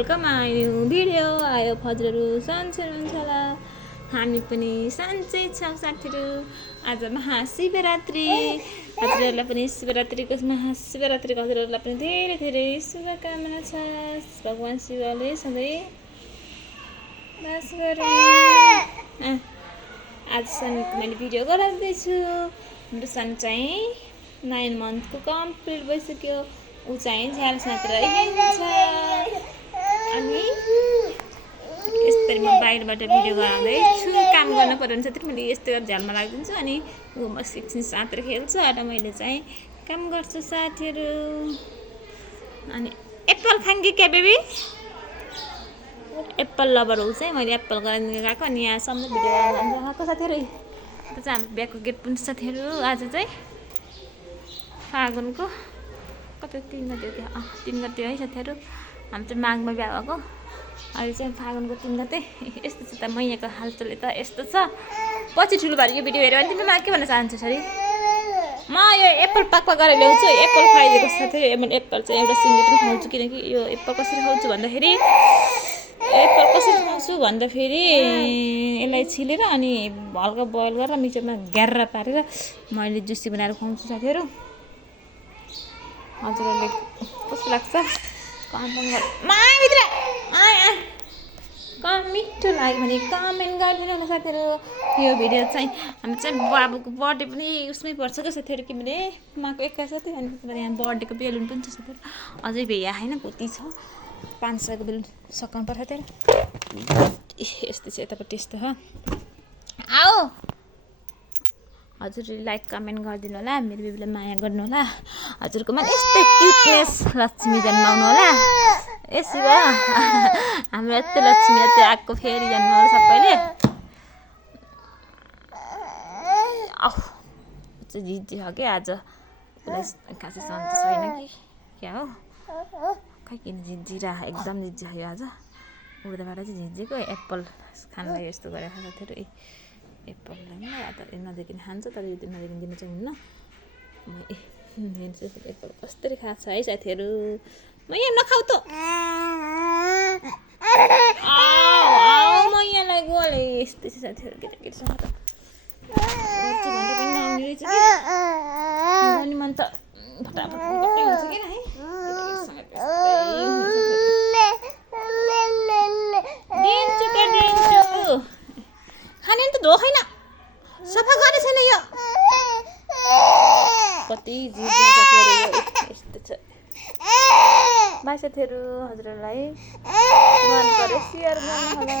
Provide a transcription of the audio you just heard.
Welcome आयो video आयो हजुरहरू सन्चै हुनुहुन्छ होला हामी पनि सन्चै छौँ साथीहरू। आज महाशिवरात्रि हजुरहरूलाई पनि शिवरात्रिको महाशिवरात्रिको हजुरहरूलाई पनि धेरै धेरै शुभकामना छ। भगवान शिवले सधैँ बास गरून्। आज सानोको मैले भिडियो गराउँदैछु। हाम्रो सानो चाहिँ 9 मन्थको कम्प्लिट भइसक्यो। ऊ चाहिँ झ्याल साथीहरू हिँड्छ अनि यसरी म बाहिरबाट भिडियो गराउँदैछु। काम गर्नु पर्यो भने चाहिँ मैले यस्तो झ्यालमा राखिदिन्छु अनि ऊ बस एकछिन साथीहरू खेल्छ र मैले चाहिँ काम गर्छु साथीहरू। अनि एप्पल खाङ्गी क्या बेबी एप्पल लभर हो चाहिँ मैले एप्पल गराइदिनु गएको अनि यहाँसम्म भिडियो गराउनु गएको साथीहरू। त्यो चाहिँ हाम्रो बिहाको गेट पनि साथीहरू। आज चाहिँ फागुनको कति 3 गते हो 3 गते है साथीहरू। हाम्रो चाहिँ माघमा बिहा भएको अहिले चाहिँ फागुनको 3 गते। यस्तो छ त मैयाको हालचाल त यस्तो छ। पछि ठुलो भएर यो भिडियो हेरेर अनि तिमीमा के भन्न चाहन्छु सरी म यो एप्पल पाक्वा गरेर ल्याउँछु। एप्पल खाइदिएको साथीहरू। मैले एप्पल चाहिँ एउटा सिङ्गे पनि खाउँछु किनकि यो एप्पल कसरी खाउँछु भन्दाखेरि यसलाई छिलेर अनि हल्का बोइल गरेर मिक्सरमा ग्यारेर पारेर मैले जुसी बनाएर खुवाउँछु साथीहरू। हजुरहरूले कस्तो लाग्छ मिठो लाग्यो भने कमेन्ट गरिदिनु होला साथीहरू। यो भिडियो चाहिँ हाम्रो चाहिँ बाबुको बर्थडे पनि उसमै पर्छ क्या साथीहरू किनभने माको 21 गते अनि यहाँ बर्थडेको बेलुन पनि छ साथीहरू। अझै भ्याइ होइन कति छ 500को बेलुन सकाउनु पर्छ साथीहरू। यस्तो चाहिँ यतापट्टि यस्तो हो आओ। हजुरले लाइक कमेन्ट गरिदिनु होला मेरो बेबीलाई माया गर्नु होला। हजुरकोमा यस्तै क्युटनेस लक्ष्मी जन्माउनु होला। यसो हाम्रो यस्तै लक्ष्मी यस्तै आएको फेरि जन्माउनु सबैले। चाहिँ झिझी हो कि आज उसलाई खासै सन्चो छैन कि क्या हो खै किन झिझिरा एकदम झिझी खायो आज। उड्दाबाट चाहिँ झिझीको एप्पल खानलाई यस्तो गरेर साथीहरू। एप्पललाई नदेखि खान्छ तर यो दिन नदेखि दिनु चाहिँ हुन्न। म हेर्छु एप्पल कसरी खान्छ है साथीहरू। म यहाँ नखाऊ त म यहाँलाई गोले यस्तै छ साथीहरू। केटाकेटीसँग त भन्दा पनि नआउने रहेछ कि मन त फटाफट हुन्छ किन है खाने त धो छैन सफा गरे छैन यो कति यस्तो छ। बाई साथीहरू हजुरहरूलाई मन पऱ्यो सेयर गर्नु होला।